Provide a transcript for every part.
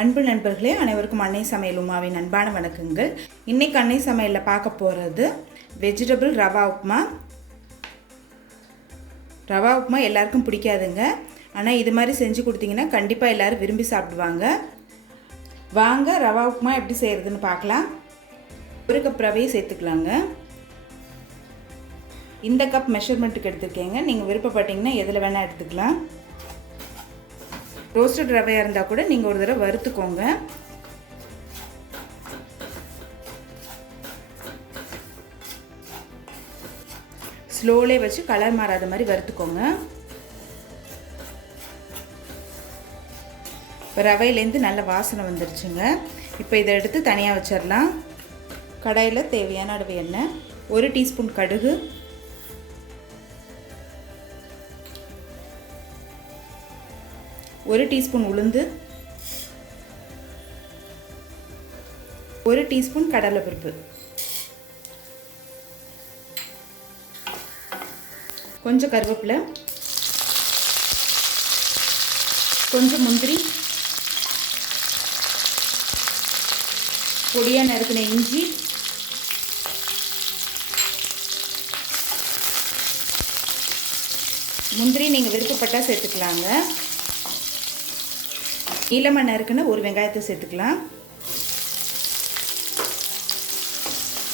அன்பு நண்பர்களே, அனைவருக்கும் அன்னை சமையல் உமாவின் அன்பான வணக்கங்கள். இன்றைக்கி அன்னை சமையலில் பார்க்க போகிறது வெஜிடபிள் ரவா உப்புமா. ரவா உப்புமா எல்லாருக்கும் பிடிக்காதுங்க. ஆனால் இது மாதிரி செஞ்சு கொடுத்தீங்கன்னா கண்டிப்பாக எல்லோரும் விரும்பி சாப்பிடுவாங்க. வாங்க ரவா உப்புமா எப்படி செய்கிறதுன்னு பார்க்கலாம். 1 கப் ரவையை சேர்த்துக்கலாங்க. இந்த கப் மெஷர்மெண்ட்டுக்கு எடுத்துருக்கேங்க. நீங்கள் விருப்பப்பட்டீங்கன்னா எதில் வேணால் எடுத்துக்கலாம். ரோஸ்டட் ரவையாக இருந்தால் கூட நீங்கள் ஒரு தடவை வறுத்துக்கோங்க. ஸ்லோலே வச்சு கலர் மாறாத மாதிரி வறுத்துக்கோங்க. இப்போ ரவையிலேருந்து நல்ல வாசனை வந்துருச்சுங்க. இப்போ இதை எடுத்து தனியாக வச்சிடலாம். கடாயில் தேவையான அளவு எண்ணெய், 1 டீஸ்பூன் கடுகு, 1 டீஸ்பூன் உளுந்து, 1 டீஸ்பூன் கடலைப்பருப்பு, கொஞ்சம் கருவேப்பிலை, கொஞ்சம் முந்திரி, பொடியாக நறுக்கின இஞ்சி, முந்திரி நீங்கள் விருப்பப்பட்டால் சேர்த்துக்கலாங்க. நீளமாக நறுக்குன்னு ஒரு வெங்காயத்தை சேர்த்துக்கலாம்.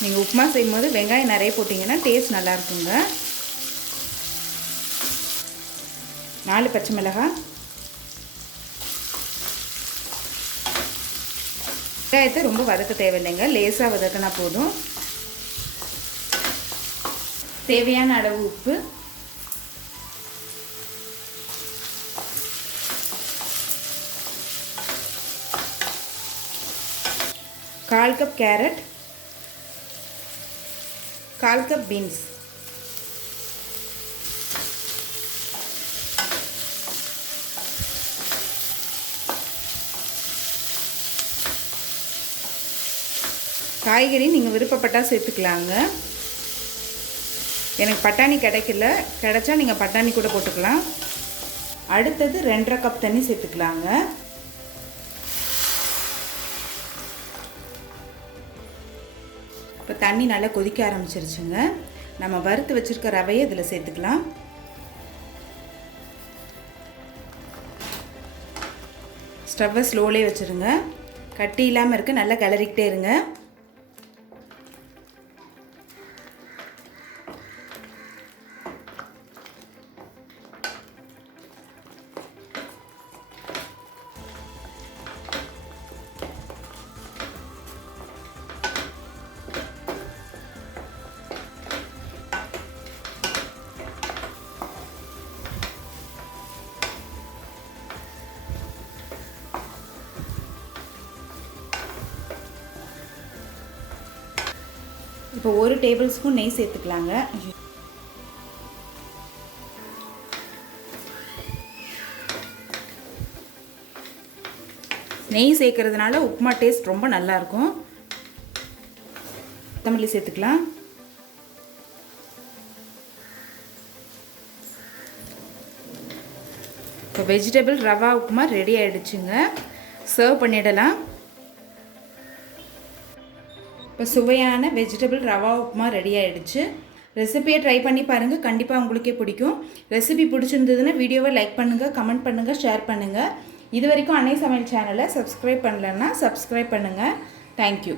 நீங்கள் உப்புமா செய்யும்போது வெங்காயம் நிறைய போட்டிங்கன்னா டேஸ்ட் நல்லா இருக்குங்க. 4 பச்சை மிளகாய். வெங்காயத்தை ரொம்ப வதக்க தேவையில்லைங்க, லேசாக வதக்கினா போதும். தேவையான அளவு உப்பு, கால் கப் கேரட், 1/4 கப் பீன்ஸ், காய்கறி நீங்கள் விருப்பப்பட்டால் சேர்த்துக்கலாங்க. எனக்கு பட்டாணி கிடைச்சா நீங்கள் பட்டாணி கூட போட்டுக்கலாம். அடுத்தது 2.5 கப் தண்ணி சேர்த்துக்கலாங்க. இப்போ தண்ணி நல்லா கொதிக்க ஆரம்பிச்சிருச்சுங்க. நம்ம வறுத்து வச்சுருக்க ரவையை இதில் சேர்த்துக்கலாம். ஸ்டவ்வை ஸ்லோலே வச்சுருங்க. கட்டி இல்லாமல் இருக்க நல்லா கிளறிக்கிட்டே இருங்க. இப்போ 1 டேபிள் ஸ்பூன் நெய் சேர்த்துக்கலாங்க. நெய் சேர்க்கறதுனால உப்புமா டேஸ்ட் ரொம்ப நல்லாயிருக்கும். கொத்தமல்லி சேர்த்துக்கலாம். இப்போ வெஜிடபிள் ரவா உப்புமா ரெடி ஆகிடுச்சுங்க. சர்வ் பண்ணிடலாம். இப்போ சுவையான வெஜிடபிள் ரவா உப்புமா ரெடி ஆகிடுச்சு. ரெசிபியை ட்ரை பண்ணி பாருங்கள், கண்டிப்பாக உங்களுக்கே பிடிக்கும். ரெசிபி பிடிச்சிருந்ததுன்னா வீடியோவை லைக் பண்ணுங்கள், கமெண்ட் பண்ணுங்கள், ஷேர் பண்ணுங்கள். இது வரைக்கும் அன்னை சமையல் சேனலை சப்ஸ்கிரைப் பண்ணலன்னா சப்ஸ்கிரைப் பண்ணுங்கள். தேங்க்யூ.